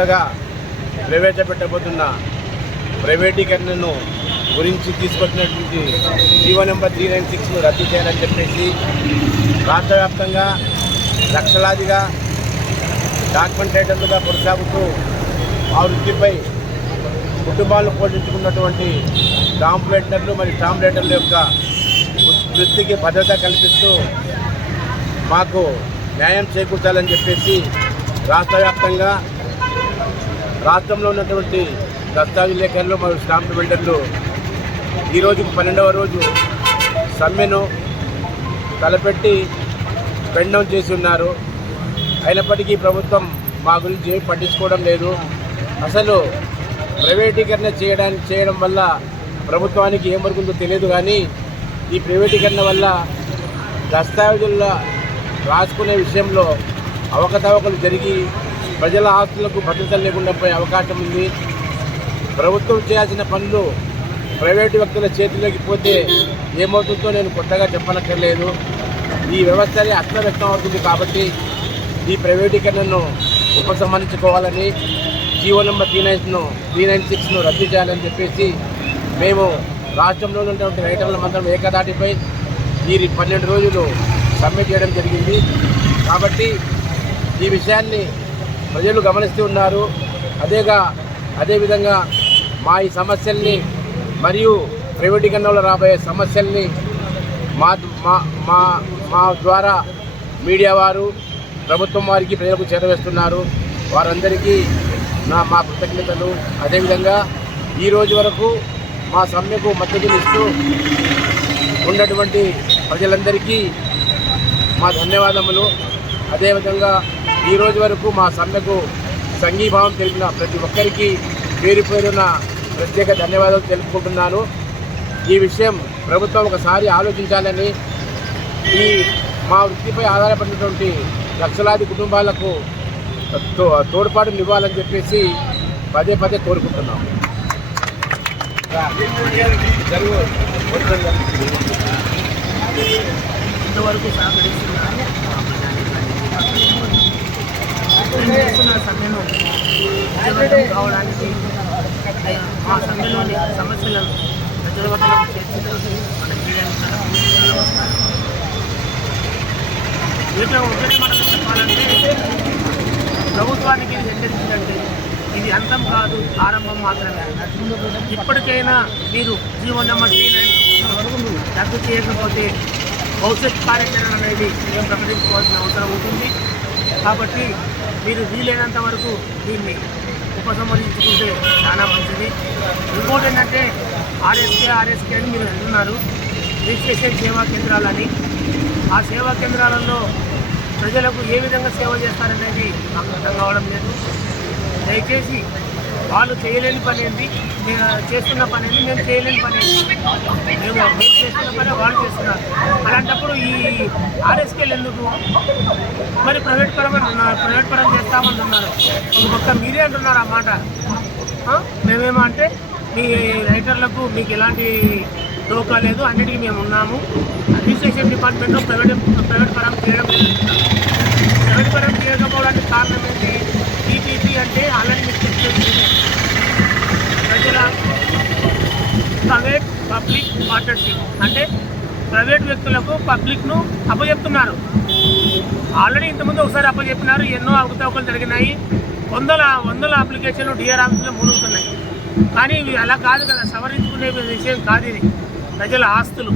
కొత్తగా ప్రవేశపెట్టబోతున్న ప్రైవేటీకరణను గురించి తీసుకొచ్చినటువంటి జీవో నెంబర్ 396ను రద్దు చేయాలని చెప్పేసి రాష్ట్ర వ్యాప్తంగా లక్షలాదిగా డాక్యుమెంట్ రైటర్లుగా కొనసాగుతూ ఆ వృత్తిపై కుటుంబాలను పోషించుకున్నటువంటి కాంప్లైంటర్లు మరియు స్టాంప్లైటర్ల యొక్క వృత్తికి భద్రత కల్పిస్తూ మాకు న్యాయం చేకూర్చాలని చెప్పేసి రాష్ట్ర వ్యాప్తంగా రాష్ట్రంలో ఉన్నటువంటి దస్తావేజ్ విలేకరులు మరియు స్టాంప్ బిల్డర్లు ఈరోజు 12వ రోజు సమ్మెను తలపెట్టి పెండం చేసి ఉన్నారు. అయినప్పటికీ ప్రభుత్వం మా గురించి ఏమి పట్టించుకోవడం లేదు. అసలు ప్రైవేటీకరణ చేయడం వల్ల ప్రభుత్వానికి ఏం వరకుందో తెలియదు, కానీ ఈ ప్రైవేటీకరణ వల్ల దస్తావేజుల రాసుకునే విషయంలో అవకతవకలు జరిగి ప్రజల ఆస్తులకు భద్రత లేకుండా పోయే అవకాశం ఉంది. ప్రభుత్వం చేయాల్సిన పనులు ప్రైవేటు వ్యక్తుల చేతిలోకి పోతే ఏమవుతుందో నేను కొత్తగా చెప్పనక్కర్లేదు. ఈ వ్యవస్థనే అస్తవ్యస్తం అవుతుంది. కాబట్టి ఈ ప్రైవేటీకరణను ఉపసంహరించుకోవాలని జీవో నెంబర్ 396ను రద్దు చేయాలని చెప్పేసి మేము రాష్ట్రంలో ఉన్నటువంటి రైటర్ల మందరం ఏకదాటిపై ఈ 12 రోజులు సమ్మె చేయడం జరిగింది. కాబట్టి ఈ విషయాన్ని ప్రజలు గమనిస్తూ ఉన్నారు. అదేవిధంగా మా ఈ సమస్యల్ని మరియు ప్రైవేటీకరణలో రాబోయే సమస్యల్ని మా ద్వారా మీడియా వారు ప్రభుత్వం వారికి ప్రజలకు చేరవేస్తున్నారు. వారందరికీ మా కృతజ్ఞతలు. అదేవిధంగా ఈరోజు వరకు మా సమ్మెకు మద్దతునిస్తూ ఉన్నటువంటి ప్రజలందరికీ మా ధన్యవాదములు. అదేవిధంగా ఈరోజు వరకు మా సమ్మెకు సంఘీభావం తెలిపిన ప్రతి ఒక్కరికి పేరు పేరున ప్రత్యేక ధన్యవాదాలు తెలుపుకుంటున్నాను. ఈ విషయం ప్రభుత్వం ఒకసారి ఆలోచించాలని, ఈ మా వృత్తిపై ఆధారపడినటువంటి లక్షలాది కుటుంబాలకు తోడ్పాటునివ్వాలని చెప్పేసి పదే కోరుకుంటున్నాం. ఇంతవరకు చేస్తున్న సమ్మెను విజయవంతం కావడానికి మా సమ్మెలోని సమస్యలను ప్రజల వద్దకు చేర్చడానికి మన వీటిలో ఒకటి మనకు చెప్పాలంటే, ప్రభుత్వానికి హెచ్చరించిందంటే ఇది అంతం కాదు, ఆరంభం మాత్రమే. ఇప్పటికైనా మీరు జీవో నెంబర్ 396ను రద్దు చేయకపోతే భవిష్యత్ కార్యాచరణ అనేది మేము ప్రకటించుకోవాల్సిన అవసరం ఉంటుంది. కాబట్టి మీరు వీలైనంత వరకు దీన్ని ఉపసంహరించుకుంటే చాలా మంచిది. ఇంకోటి ఏంటంటే ఆర్ఎస్కే అని మీరు అంటున్నారు, రిజిస్ట్రేషన్ సేవా కేంద్రాలని. ఆ సేవా కేంద్రాలలో ప్రజలకు ఏ విధంగా సేవ చేస్తారనేది మాకు అర్థం కావడం లేదు. దయచేసి వాళ్ళు చేయలేని పని ఏంటి, చేస్తున్న పని ఏంటి, మేము చేయలేని పని ఏంటి, మేము చేస్తున్న పని వాళ్ళు చేస్తున్నారు. అలాంటప్పుడు ఈ ఆర్ఎస్కేలు ఎందుకు మరి ప్రైవేట్ పరం చేస్తామంటున్నారు. ఒక పక్క మీరే అంటున్నారు ఆ మాట. మేమేమో అంటే మీ రైటర్లకు మీకు ఎలాంటి టోకా లేదు, అన్నిటికీ మేము ఉన్నాము. రిజిస్ట్రేషన్ డిపార్ట్మెంట్లో ప్రైవేట్ పరం చేయడం లేదు. ప్రైవేట్ పరం చేయకపోవడానికి కారణం ఏంటి? ఈపీపీ అంటే ఆల్రెడీ ప్రజల ప్రైవేట్ పబ్లిక్ పార్ట్నర్షిప్ అంటే ప్రైవేట్ వ్యక్తులకు పబ్లిక్ను అప్పచెప్తున్నారు. ఆల్రెడీ ఇంతకుముందు ఒకసారి అప్పచెప్పినారు. ఎన్నో అవకతవకలు జరిగినాయి. వందల అప్లికేషన్లు డిఆర్ ఆఫీసులో మూలుగుతున్నాయి. కానీ ఇవి అలా కాదు కదా, సవరించుకునే విషయం కాదు ఇది. ప్రజల ఆస్తులు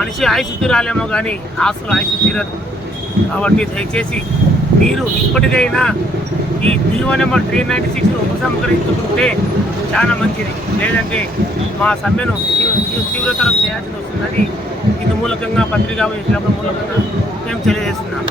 మనిషి ఆయుష్ తీరాలేమో కానీ ఆస్తులు ఆయుష్ తీరదు. కాబట్టి దయచేసి మీరు ఇప్పటికైనా ఈ జీవో నెంబర్ 396ను ఉపసంహరించుకుంటే చాలా మంచిది. లేదంటే మా సమ్మెను తీవ్రతరం చేయాల్సి వస్తుందని ఇది మూలకంగా పత్రికా విలేకరుల మూలకంగా మేము తెలియజేస్తున్నాము.